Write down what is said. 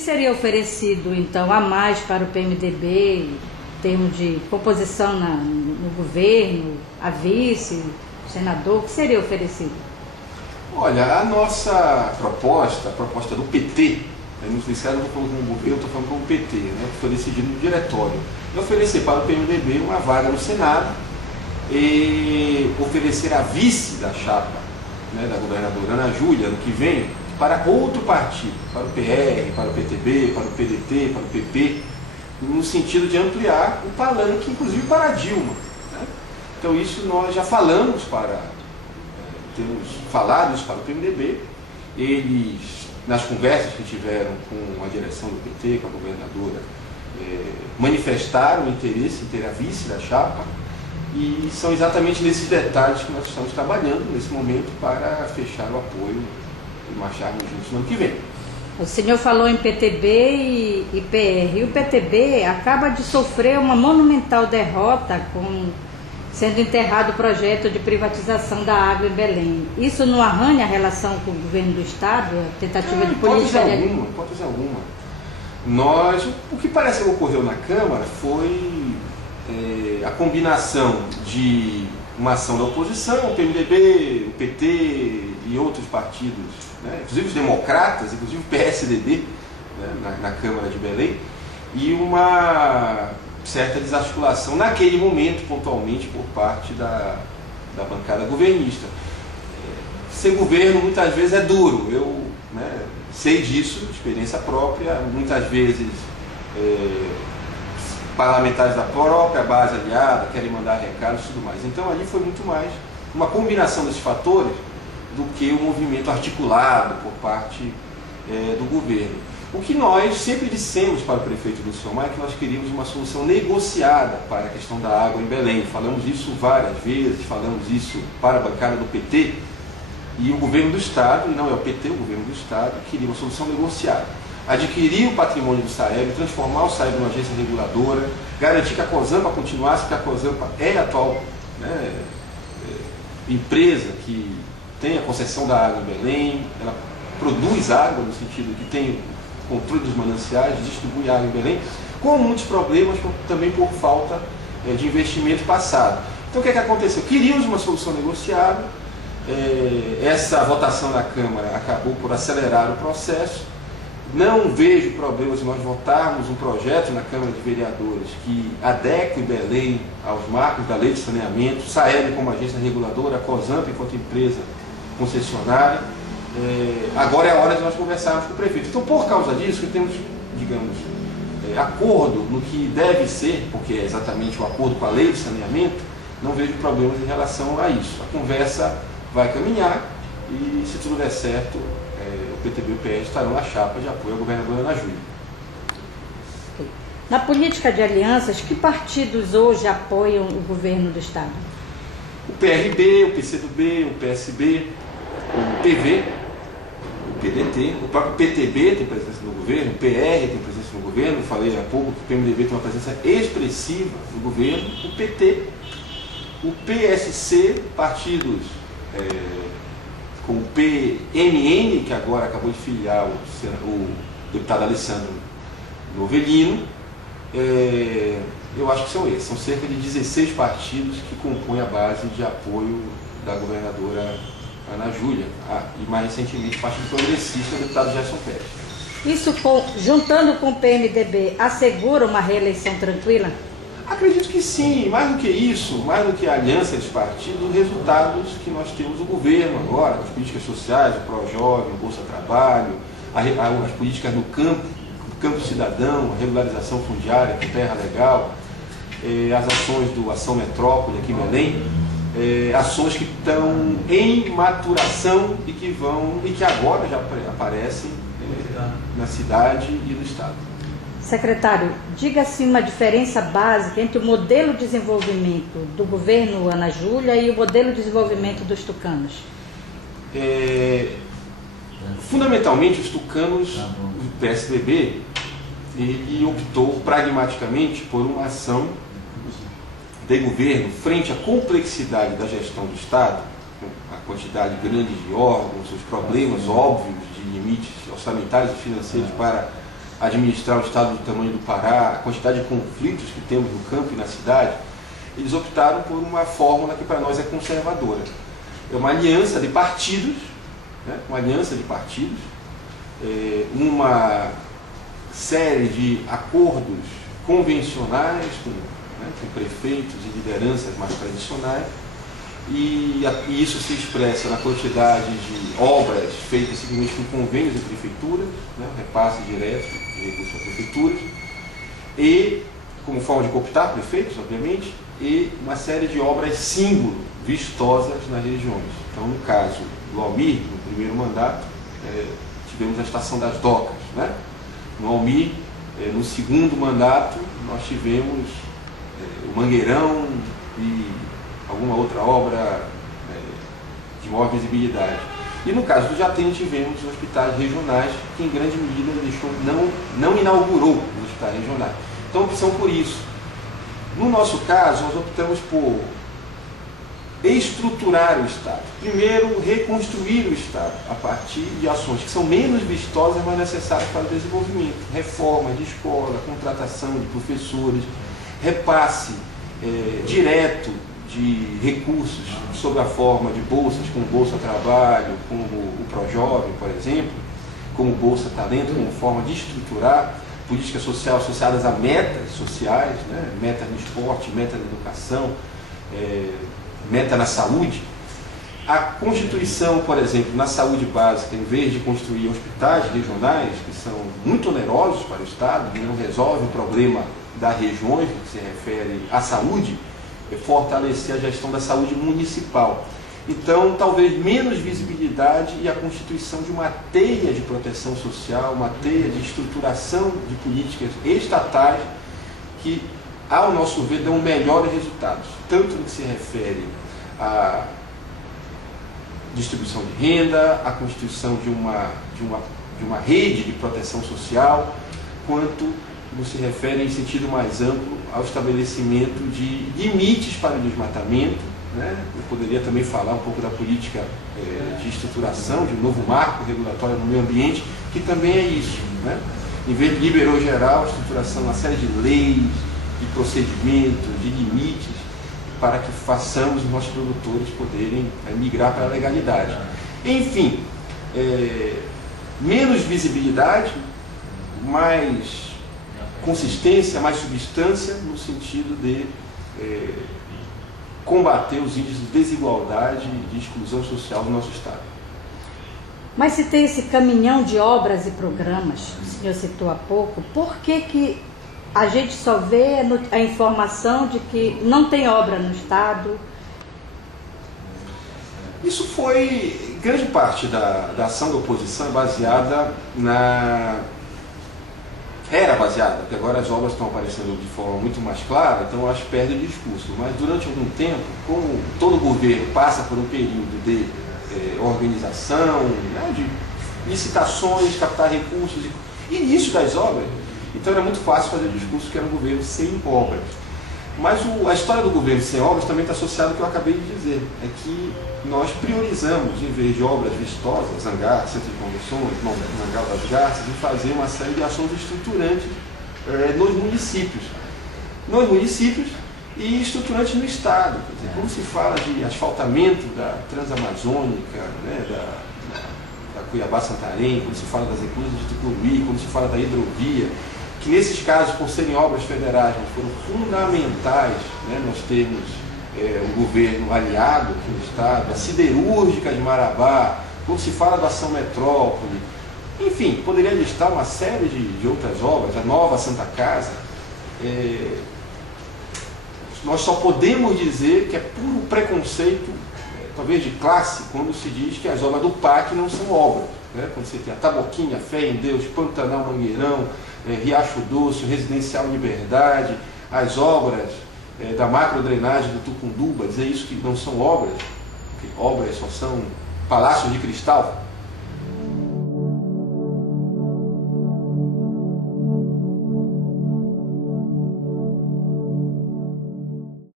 seria oferecido, então, a mais para o PMDB, em termos de composição no governo, a vice, o senador, o que seria oferecido? Olha, a nossa proposta, a proposta do PT, nesse caso eu estou falando como governo, eu estou falando como PT, né, que foi decidido no diretório, é oferecer para o PMDB uma vaga no Senado e oferecer a vice da chapa, né, da governadora Ana Júlia, ano que vem, para outro partido, para o PR, para o PTB, para o PDT, para o PP, no sentido de ampliar o palanque, inclusive para a Dilma. Né? Então isso nós já falamos temos falado isso para o PMDB, eles, nas conversas que tiveram com a direção do PT, com a governadora, manifestaram o interesse em ter a vice da chapa, e são exatamente nesses detalhes que nós estamos trabalhando nesse momento para fechar o apoio e marcharmos juntos no ano que vem. O senhor falou em PTB e PR, e o PTB acaba de sofrer uma monumental derrota sendo enterrado o projeto de privatização da água em Belém. Isso não arranha a relação com o governo do Estado, a tentativa de política de... Hipótese alguma. O que parece que ocorreu na Câmara foi a combinação de uma ação da oposição, o PMDB, o PT e outros partidos, né, inclusive os democratas, inclusive o PSDB, né, na Câmara de Belém, e uma certa desarticulação naquele momento, pontualmente, por parte da bancada governista. Ser governo muitas vezes é duro, eu sei disso, de experiência própria, muitas vezes parlamentares da própria base aliada querem mandar recados e tudo mais. Então ali foi muito mais uma combinação desses fatores do que o movimento articulado por parte do governo. O que nós sempre dissemos para o prefeito Lúcio Maia é que nós queríamos uma solução negociada para a questão da água em Belém. Falamos isso várias vezes, falamos isso para a bancada do PT, e o governo do Estado, e não é o PT, o governo do Estado, queria uma solução negociada. Adquirir o patrimônio do SAEB, transformar o SAEB numa agência reguladora, garantir que a COSAMPA continuasse, porque a COSAMPA é a atual empresa que tem a concessão da água em Belém, ela produz água no sentido que tem o controle dos mananciais, distribui água em Belém, com muitos problemas também por falta de investimento passado. Então o que é que aconteceu? Queríamos uma solução negociada, essa votação na Câmara acabou por acelerar o processo. Não vejo problemas em nós votarmos um projeto na Câmara de Vereadores que adeque Belém aos marcos da Lei de Saneamento, SAEB como agência reguladora, a COSAMPA enquanto empresa concessionária. Agora é a hora de nós conversarmos com o prefeito. Então, por causa disso, que temos, digamos, acordo no que deve ser, porque é exatamente o acordo com a Lei de Saneamento, não vejo problemas em relação a isso. A conversa vai caminhar e, se tudo der certo, o PTB e o PS estarão na chapa de apoio à governadora Ana Júlia. Na política de alianças, que partidos hoje apoiam o governo do Estado? O PRB, o PCdoB, o PSB, o PV, o PDT, o próprio PTB tem presença no governo, o PR tem presença no governo, falei há pouco que o PMDB tem uma presença expressiva no governo, o PT, o PSC, partidos como o PMN, que agora acabou de filiar o deputado Alessandro Novelino, eu acho que são esses, são cerca de 16 partidos que compõem a base de apoio da governadora Ana Júlia, e mais recentemente o Partido Progressista, o deputado Gerson Pérez. Isso, juntando com o PMDB, assegura uma reeleição tranquila? Acredito que sim, mais do que isso, mais do que a aliança dos partidos, os resultados que nós temos no governo agora, as políticas sociais, o ProJovem, o Bolsa Trabalho, as políticas no campo cidadão, a regularização fundiária, a terra legal, as ações do Ação Metrópole aqui em Belém, ações que estão em maturação e que agora já aparecem na cidade e no estado. Secretário, diga-se uma diferença básica entre o modelo de desenvolvimento do governo Ana Júlia e o modelo de desenvolvimento dos tucanos. Fundamentalmente, os tucanos, o PSDB, ele optou pragmaticamente por uma ação de governo frente à complexidade da gestão do Estado, a quantidade grande de órgãos, os problemas óbvios de limites orçamentários e financeiros para administrar o estado do tamanho do Pará, a quantidade de conflitos que temos no campo e na cidade, eles optaram por uma fórmula que para nós é conservadora. É uma aliança de partidos, né? Uma série de acordos convencionais com prefeitos e lideranças mais tradicionais, e isso se expressa na quantidade de obras feitas simplesmente com convênios de prefeituras, né? Repasse direto de recursos para prefeituras, e como forma de cooptar prefeitos, obviamente, e uma série de obras símbolo, vistosas nas regiões. Então, no caso do Almir, no primeiro mandato, tivemos a Estação das Docas, né? No Almir, no segundo mandato, nós tivemos o Mangueirão e alguma outra obra de maior visibilidade. E no caso do Jatene, tivemos os hospitais regionais, que em grande medida não inaugurou os hospitais regionais. Então, opção por isso. No nosso caso, nós optamos por estruturar o Estado. Primeiro, reconstruir o Estado a partir de ações que são menos vistosas, mas necessárias para o desenvolvimento. Reforma de escola, contratação de professores, repasse direto de recursos sob a forma de bolsas, como Bolsa Trabalho, como o ProJovem, por exemplo, como Bolsa Talento, como forma de estruturar política social associadas a metas sociais, né? Meta no esporte, meta na educação, meta na saúde. A Constituição, por exemplo, na saúde básica, em vez de construir hospitais regionais, que são muito onerosos para o Estado, que não resolve o problema das regiões, no que se refere à saúde, fortalecer a gestão da saúde municipal. Então, talvez menos visibilidade e a constituição de uma teia de proteção social, uma teia de estruturação de políticas estatais que, ao nosso ver, dão melhores resultados, tanto no que se refere à distribuição de renda, à constituição de uma rede de proteção social, quanto no que se refere, em sentido mais amplo, ao estabelecimento de limites para o desmatamento, né? Eu poderia também falar um pouco da política de estruturação, de um novo marco regulatório no meio ambiente, que também é isso, né? Em vez de liberou geral, a estruturação, uma série de leis, de procedimentos, de limites, para que façamos os nossos produtores poderem migrar para a legalidade. Enfim, menos visibilidade, mais consistência, mais substância, no sentido de combater os índices de desigualdade e de exclusão social do nosso Estado. Mas se tem esse caminhão de obras e programas, o senhor citou há pouco, por que a gente só vê a informação de que não tem obra no Estado? Isso foi, grande parte da ação da oposição baseada era baseada, porque agora as obras estão aparecendo de forma muito mais clara, então eu acho que perde o discurso. Mas durante algum tempo, como todo governo passa por um período de organização, né, de licitações, captar recursos, início das obras, então era muito fácil fazer o discurso que era um governo sem obras. Mas a história do governo sem obras também está associada ao que eu acabei de dizer, é que nós priorizamos, em vez de obras vistosas, hangar, centro de convenções, Mangal das Garças, em fazer uma série de ações estruturantes nos municípios. Nos municípios e estruturantes no Estado. Quer dizer, quando se fala de asfaltamento da Transamazônica, né, da Cuiabá-Santarém, quando se fala das reclusas de Tucuruí, quando se fala da hidrovia, que nesses casos, por serem obras federais, foram fundamentais, né, nós termos o governo aliado aqui no Estado, a siderúrgica de Marabá, quando se fala da Ação Metrópole, enfim, poderia listar uma série de outras obras, a nova Santa Casa. Nós só podemos dizer que é puro preconceito, talvez de classe, quando se diz que as obras do PAC não são obras, né? Quando você tem a Taboquinha, Fé em Deus, Pantanal Mangueirão, Riacho Doce, Residencial Liberdade, as obras da macrodrenagem do Tucunduba, dizer isso que não são obras, que obras só são palácios de cristal.